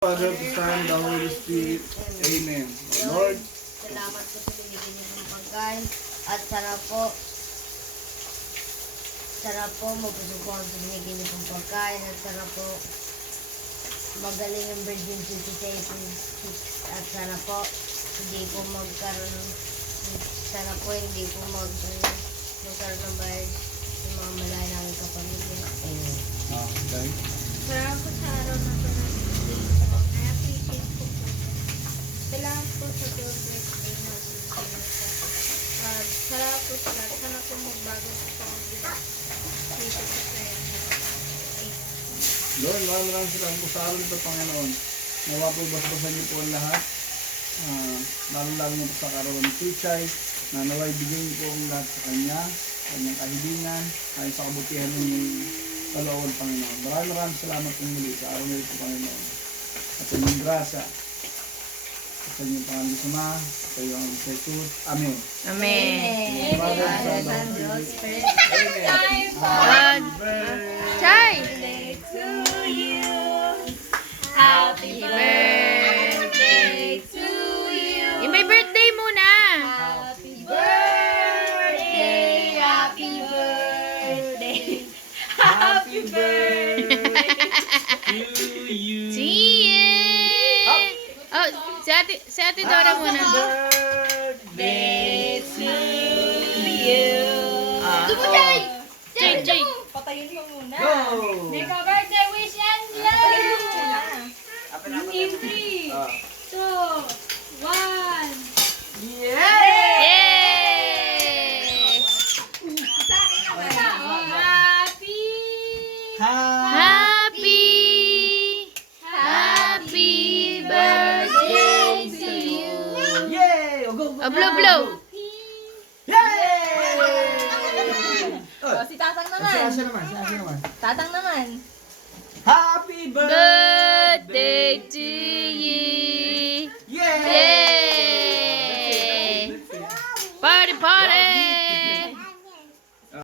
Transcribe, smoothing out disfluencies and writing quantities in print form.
Father, the Son, the Holy Spirit. Amen. Lord, Salamat po sa binigyan niyo ng pagkain at sana po mapusupuan sa binigyan niyo ng pagkain at sana po magaling ang Virgin City sa at sana po hindi po magkaroon ng virus yung mga malaya namin kapamilya. Amen. okay. Salamat po sa araw na ito na na-appreciate po po. Salamat po sa birthday na salamat po sa lahat. Sana po magbago po po ang dito po sa Lord, maraming salamat po sa araw nito, Panginoon. Nawa po basbasan niyo po ang lahat. Lalo-lalo niyo po sa karawan ni Tuchay, na naway bigyan niyo po ang lahat sa kanya, kanyang kahilingan, ayon sa kabutihan ng kalooban, Panginoon. Maraming salamat po muli sa araw nito, Panginoon. At sa inyong grasya, at sa inyong pangalan Sama, sa iyong Jesus. Amen. Amen. Father, Son, the Holy Spirit. Amen. Happy birthday. Chay! Happy birthday to you. Yung may birthday muna. Happy birthday. Happy birthday. Happy birthday to you. See ya! Oh, si ate Dora muna. Birthday to you. Chay! Patayin mo muna. Go! Make a birthday wish and love. In 3, 2, 1. Yay! Happy birthday to you. Yay! Oh, go, go, Oh, blow. Yay! Oh, si Tatang Si naman. Asya naman, si Asya naman. Tatang naman.